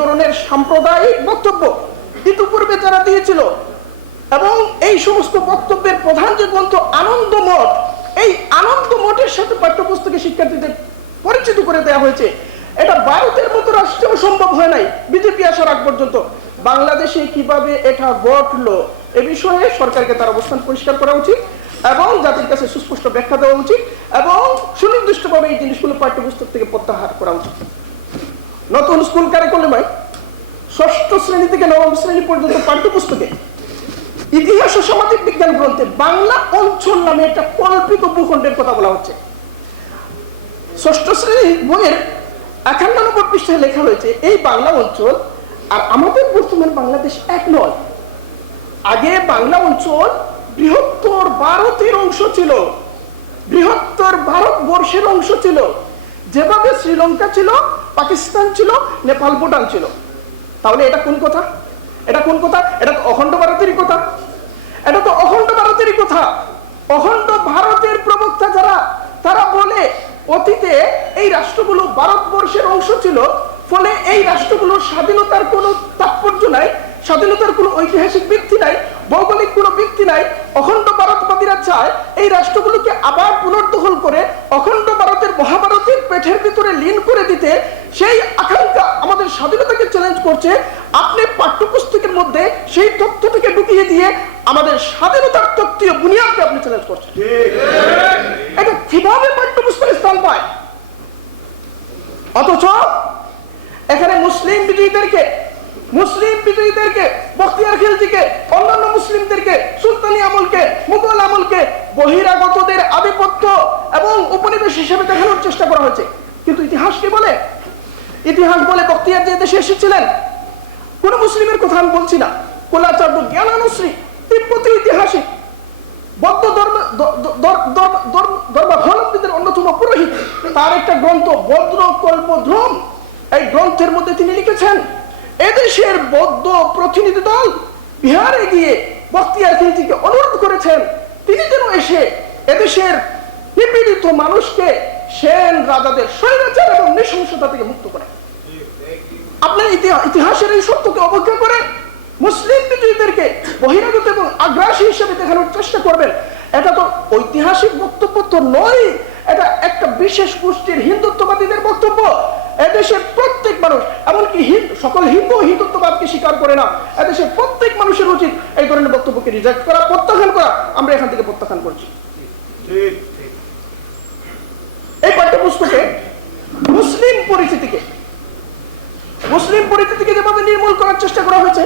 ধরনের সাম্প্রদায়িক বক্তব্য ইতিপূর্বে যারা দিয়েছিল, এবং এই সমস্ত বক্তব্যের প্রধান যে গ্রন্থ আনন্দমঠ, এই আনন্দমঠের সাথে পাঠ্যপুস্তকে শিক্ষার্থীদের পরিচিত করে দেওয়া হয়েছে। এটা ভারতের মতো রাষ্ট্রেও সম্ভব হয় নাই বিজেপি আসার আগ পর্যন্ত। বাংলাদেশে কিভাবে এটা ঘটলো এ বিষয়ে সরকারকে তার অবস্থান পরিষ্কার করা উচিত এবং জাতির কাছে সুস্পষ্ট ব্যাখ্যা দেওয়া উচিত এবং সুনির্দিষ্টভাবে এই জিনিসগুলো পাঠ্যপুস্তক থেকে প্রত্যাহার করা উচিত। নতুন স্কুল কারিকুলামে 6ষ্ঠ শ্রেণী থেকে 9ম শ্রেণী পর্যন্ত পাঠ্যপুস্তকে ইতিহাস ও সামাজিক বিজ্ঞান গ্রন্থে বাংলা অঞ্চল নামে একটা কল্পিত ভূখণ্ডের কথা বলা হচ্ছে। 6ষ্ঠ শ্রেণীর বইয়ের 51 নম্বর পৃষ্ঠায় লেখা হয়েছে এই বাংলা অঞ্চল আর আমাদের বর্তমান বাংলাদেশ এক নয়। আগে বাংলা অঞ্চল বৃহত্তর ভারতের অংশ ছিল, বৃহত্তর ভারতবর্ষের অংশ ছিল, যেভাবে শ্রীলঙ্কা ছিল, পাকিস্তান ছিল, নেপাল, ভুটান ছিল। তাহলে এটা কোন কথা? এটা কোন কথা? এটা তো অখণ্ড ভারতেরই কথা। এটা তো অখণ্ড ভারতেরই কথা। অখণ্ড ভারতের প্রবক্তা যারা, তারা বলে অতীতে এই রাষ্ট্রগুলো ভারতবর্ষের অংশ ছিল, ফলে এই রাষ্ট্রগুলোর স্বাধীনতার কোনো তাৎপর্য নাই, স্বাধীনতার কোনো ঐতিহাসিক ভিত্তি নাই, ভৌগোলিক কোনো ভিত্তি নাই। অখণ্ড ভারতবাদীরা চায় এই রাষ্ট্রগুলোকে আবার পুনর্দখল করে অখণ্ড ভারতের মহাভারতের পেটের ভিতরে লীন করে দিতে। সেই আকাঙ্ক্ষা আমাদের স্বাধীনতাকে চ্যালেঞ্জ করছে। আপনি পাঠ্যপুস্তকের মধ্যে সেই তথ্যটাকে ঢুকিয়ে দিয়ে আমাদের স্বাধীনতার তত্ত্বীয় বুনিয়াদকে আপনি চ্যালেঞ্জ করছেন। এটা কিভাবে পাঠ্যপুস্তকে স্থান পায়? অথচ এখানে মুসলিম বিজয়ীদেরকে, বখতিয়ার খিলজিকে, অন্যান্য মুসলিমদেরকে, সুলতানি আমলকে, মুঘল আমলকে বহিরাগতদের আধিপত্য এবং উপনিবেশ হিসেবে দেখানোর চেষ্টা করা হয়েছে। কিন্তু ইতিহাস কি বলে? ইতিহাস বলে বখতিয়ার যে দেশে এসেছিলেন, কোন মুসলিমের কথা আমি বলছি না, কোলাচার্য জ্ঞানানুশ্রী তিব্বতী ঐতিহাসিক বৌদ্ধ ধর্মাবলম্বীদের অন্যতম পুরোহিত, তার একটা গ্রন্থ বদ্রকল্পদ্রোম, এই গ্রন্থের মধ্যে তিনি লিখেছেন এদেশের বৌদ্ধ প্রতিনিধি দল বিহারে গিয়ে বখতিয়ার খিলজিকে অনুরোধ করেছেন তিনি যেন এসে এদেশের নিপীড়িত মানুষকে সেন রাজাদের স্বৈরাচার এবং নৃশংসতা থেকে মুক্ত করেন। আপনার ইতিহাসের এই সত্যকে অবজ্ঞা করে মুসলিম বিজয়ীদেরকে বহিরাগত এবং আগ্রাসী হিসেবে দেখানোর চেষ্টা করবেন, এটা তো ঐতিহাসিক বক্তব্য তো নয়, এটা একটা বিশেষ গোষ্ঠীর হিন্দুত্ববাদীদের বক্তব্য। এদেশের প্রত্যেক মানুষ, এমনকি সকল হিন্দু হিন্দুত্ববাদকে স্বীকার করে না, এদেশের প্রত্যেক মানুষের উচিত এই ধরনের বক্তব্যকে রিজেক্ট করা, প্রত্যাখ্যান করা। আমরা এখান থেকে প্রত্যাখ্যান করছি। এই পাঠ্যপুস্তকে মুসলিম পরিচিতিকে যেভাবে নির্মূল করার চেষ্টা করা হয়েছে,